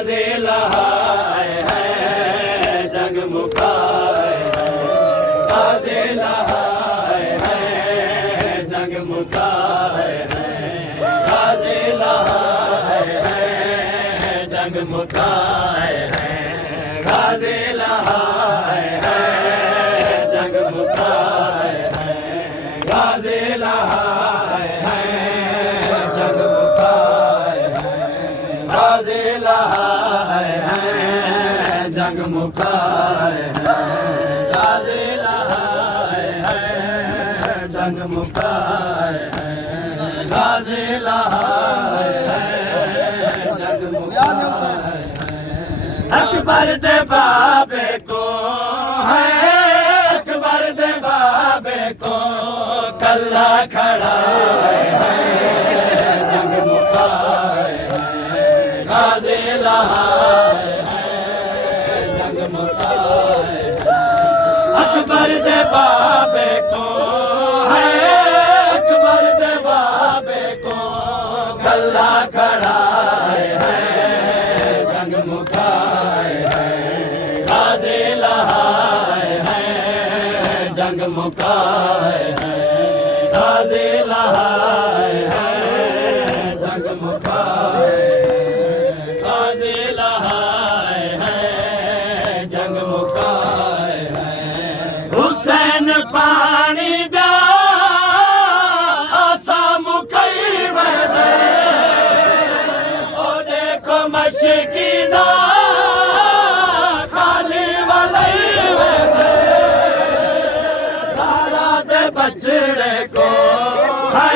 गाजी लहाए है जंग मुकाए है गाजी लहाए है जंग मुकाए है गाजी लहाए है जंग मुकाए है गाजी लहाए है जंग मुकाए है गाजी लहाए है जंग मुकाए है गाजी लहाए है जंग मुकाए है गाजी लहाए है जंग मुकाए है गाजी लहाए है जंग मुकाए है अकबर दे बाबे को है अकबर दे बाबे को कल्ला खड़ा है जंग मुकाए है गाजी लहाए है जंग मुकाए है अकबर दे बाबे को है अकबर दे बाबे को कल्ला खड़ा है जंग मुकाए है गाजी लहाए है जंग मुकाए है गाजी लहाए है जंग मुकाए गाजी लहाए है जंग मुकाए है हुसैन पानी दा आसा मुकई वदे ओ देखो मशकी दा खाली वलई वदे सारा दे बचड़े को है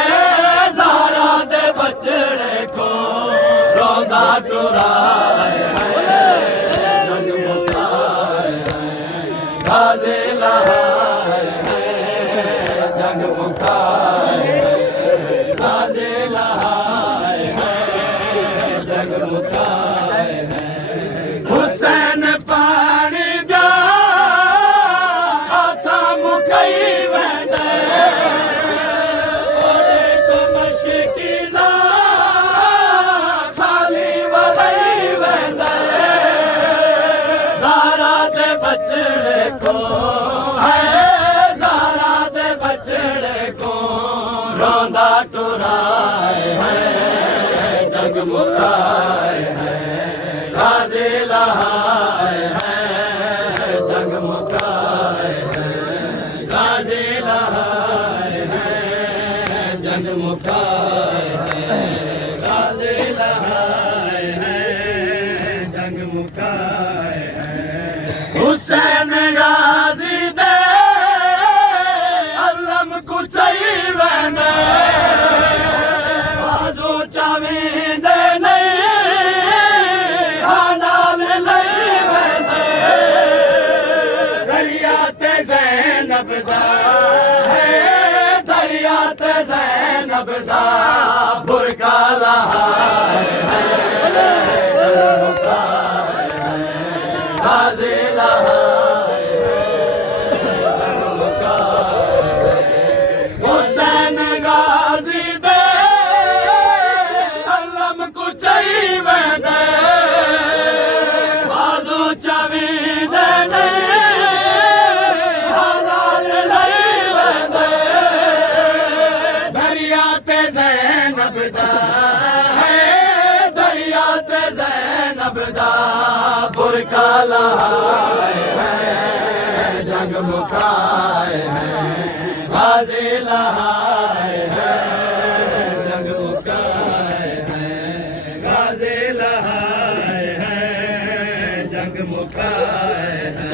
सारा दे बचड़े को रोदा टुराए है जंग मुकाए है गाजी लहाए है जंग मुकाए है गाजी लहाए है जंग मुकाए है हुसैन पानी दा आसा मुकई वदे ओ देखो मशकी दा खाली वलई वदे सारा दे बचड़े को है सारा दे बचड़े को रोंदा टुराए है जंग मुकाए है गाजी लहाए है जंग मुकाए है गाजी लहाए है जंग मुकाए है गाजी लहाए है जंग मुकाए है हुसैन गाजी दे अलम कुचई वंदे बाजू चावींदे नहीं हानाल लई वंदे दरिया ते ज़ैनब दा है दरिया ते ज़ैनब दा बुरका लहाए है जंग मुकाए है गाजी लहाए है जंग मुकाए है हुसैन गाजी दे अलम कुचई वदे बाजू चावींदे नहीं हालाल लई वदे दरिया ते ज़ैनब दा है दरिया ते ज़ैनब दा बुरका लहाए है जंग मुकाए है गाजी लहाए है जंग मुकाए है गाजी लहाए है जंग मुकाए है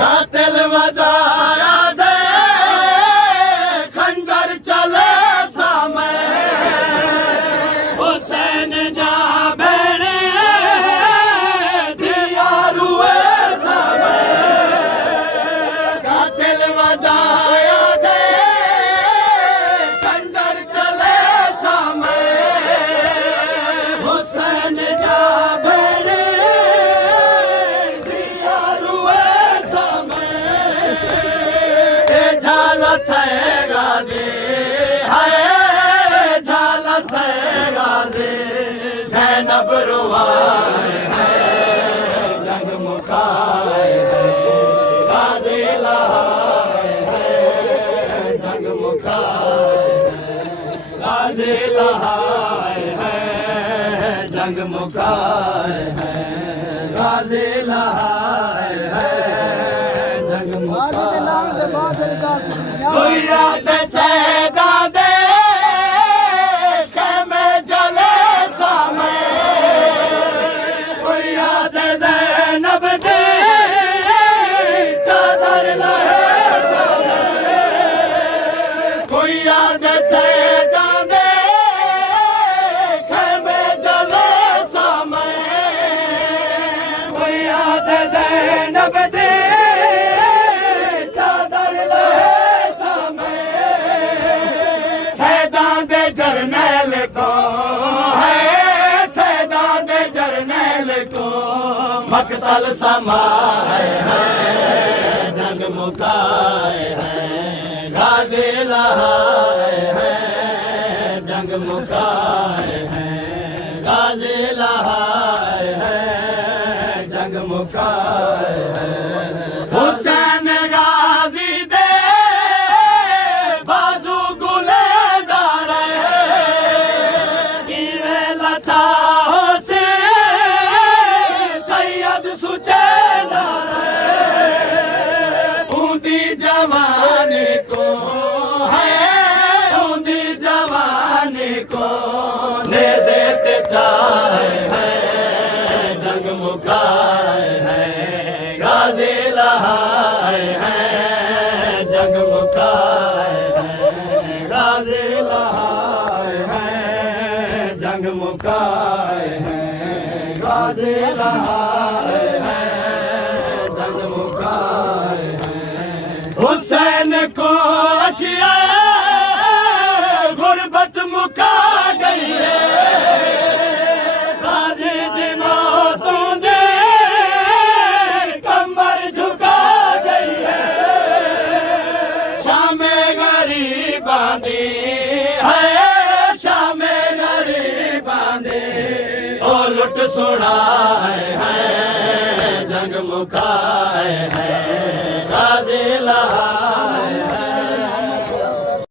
कातिल वदाया दे खंजर चले सामे हुसैन जा भेणे दिया रुए सामे कातिल वदाया दे खंजर चले सामे हुसैन जा भेणे दिया रुए सामे झालत है गाजी है झालत है गाजी ज़ैनब रुवाए है जंग मुकाए हैं गाजी लहाए हैं जंग मुकाए याद सैदा दे खेमे जले सामे कोई याद ज़ैनब दे चादर लहे सामे कोई याद सैदा दे खेमे जले सामे कोई याद ज़ैनब दे चादर लहे सामे सैदा दे जरनैल को है सैदा दे जरनैल को मकतल समाए हैं जंग मुकाए हैं गाजी लहाए हैं जंग मुकाए हैं गाजी लहाए हैं जंग मुकाए हैं हुसैन गाजी दे बाजू गुलेदार कीवे लथा से सैयद सुचेदार ऊंधी जवानी को है ऊंधी जवानी को नेज़े ते चाहे हैं जंग मुकाए हैं गाजी लहाए हैं जंग मुकाए हैं गाजी लहाए हैं जंग मुकाए हैं गाजी लहाए हैं जंग मुकाए हैं हुसैन को अशिया गुरबत मुका गई है गाजी दी मौतों दे कमर झुका गई है शामे गरीबां दी है शामे गरीबां दी ओ लुट सुनाए हैं जंग मुकाए हैं गाजी लहाए हैं